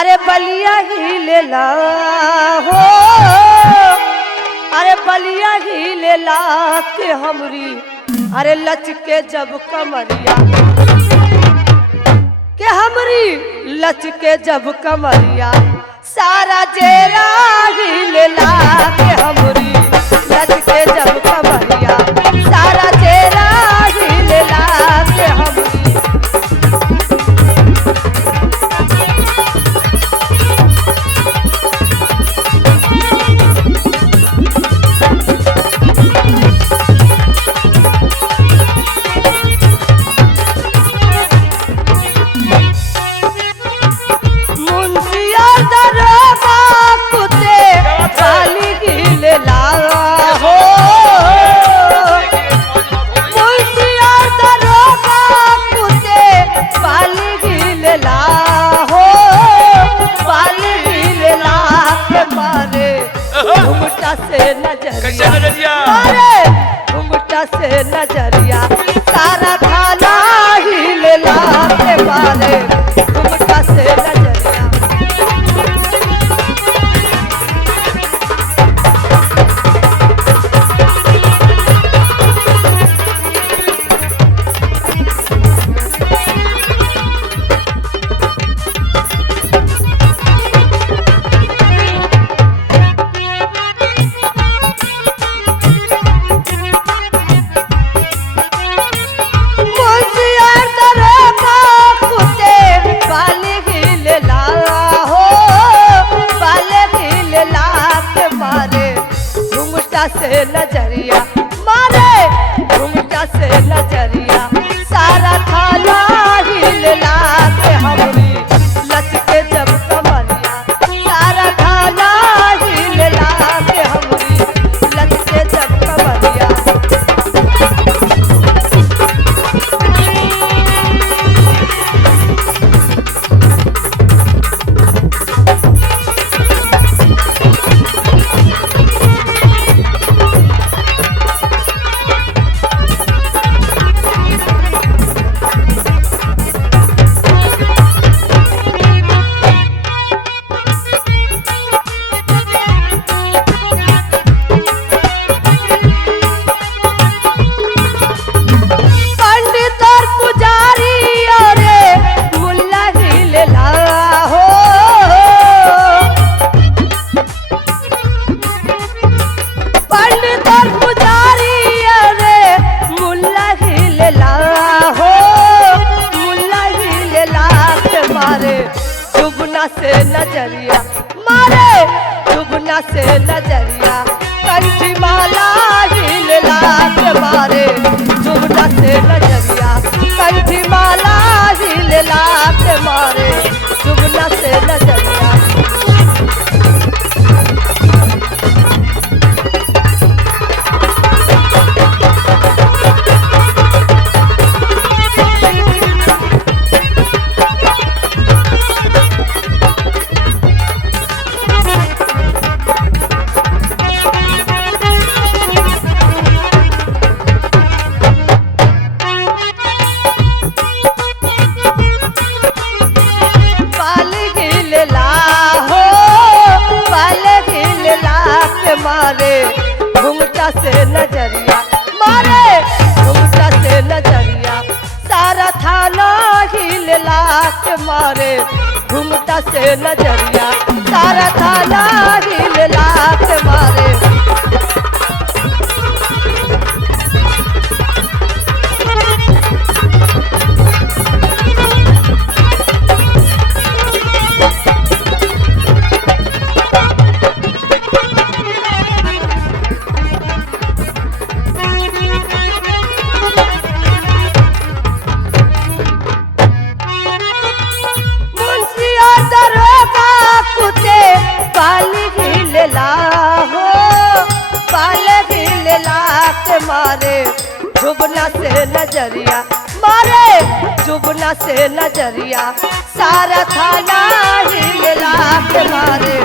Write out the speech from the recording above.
अरे बलिया ही ले ला हो, अरे बलिया ही ले ला के हमरी, अरे लचके जब कमरिया के हमरी लचके जब कमरिया, सारा जेरा ही ले ला के हमरी लचके जब कमरिया, सारा जेरा ही ले ला के हमरी। नजरिया घुमटा से नजरिया, सारा थाना ही ले ला के मारे घुमटा से नजरिया। से नजरिया मारे घुमटा से नजरिया, सारा थाना ही ले ला के हमरी लचके जब कमरिया, सारा थाना ही ले ला के हमरी लचके जब कमरिया। से नजरिया मारे चुबना से नजरिया, कंठी माला ही ले ला के मारे चुबना से नजरिया, कंठी माला ही ले ला के मारे चुबना से नजरिया। मारे घुमटा से नजरिया, मारे घुमटा से नजरिया, सारा थाना ही ले ला के मारे घुमटा से नजरिया, सारा थाना ही ले ला के मारे। मारे जुबना से नजरिया, मारे जुबना से नजरिया, सारा थाना ही ले ला के मारे